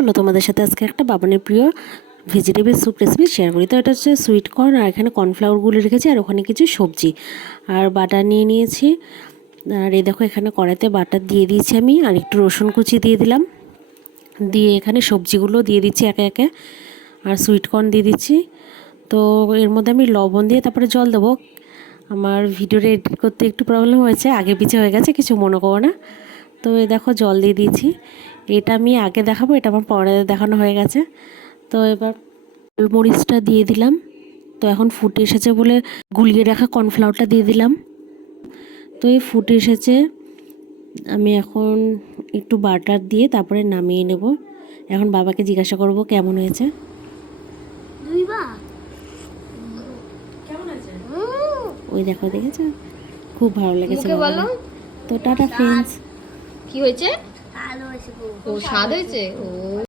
চলো তোমাদের সাথে আজকে একটা বাবানের প্রিয় ভেজিটেবল স্যুপ রেসিপি শেয়ার করি। তো এটা হচ্ছে সুইট কর্ন, আর এখানে কর্নফ্লাওয়ারগুলো রেখেছি, আর ওখানে কিছু সবজি আর বাটার নিয়ে নিয়েছি। আর এই দেখো এখানে কড়াইতে বাটার দিয়ে দিয়েছি আমি, আর একটু রসুন কুচি দিয়ে দিলাম, দিয়ে এখানে সবজিগুলো দিয়ে দিচ্ছি একে একে, আর সুইট কর্ন দিয়ে দিচ্ছি। তো এর মধ্যে আমি লবণ দিয়ে তারপরে জল দেবো। আমার ভিডিওটা এডিট করতে একটু প্রবলেম হয়েছে, আগে পিছিয়ে হয়ে গেছে, কিছু মনে করো না। তো এই দেখো জল দিয়ে দিয়েছি। এটা আমি আগে দেখাবো, এটা আমার পরে দেখানো হয়ে গেছে। তো এবার গোলমরিচটা দিয়ে দিলাম। তো এখন ফুটে এসেছে বলে গুলিয়ে রাখা কর্নফ্লাওয়ারটা দিয়ে দিলাম। তো এই ফুটে এসেছে, আমি এখন একটু বাটার দিয়ে তারপরে নামিয়ে নেব। এখন বাবাকে জিজ্ঞাসা করব কেমন হয়েছে। ওই দেখো, দেখেছো, খুব ভালো লেগেছে। তো টাটা ফ্রেন্ডস। কি হয়েছে? ও স্বাদ হয়েছে। ও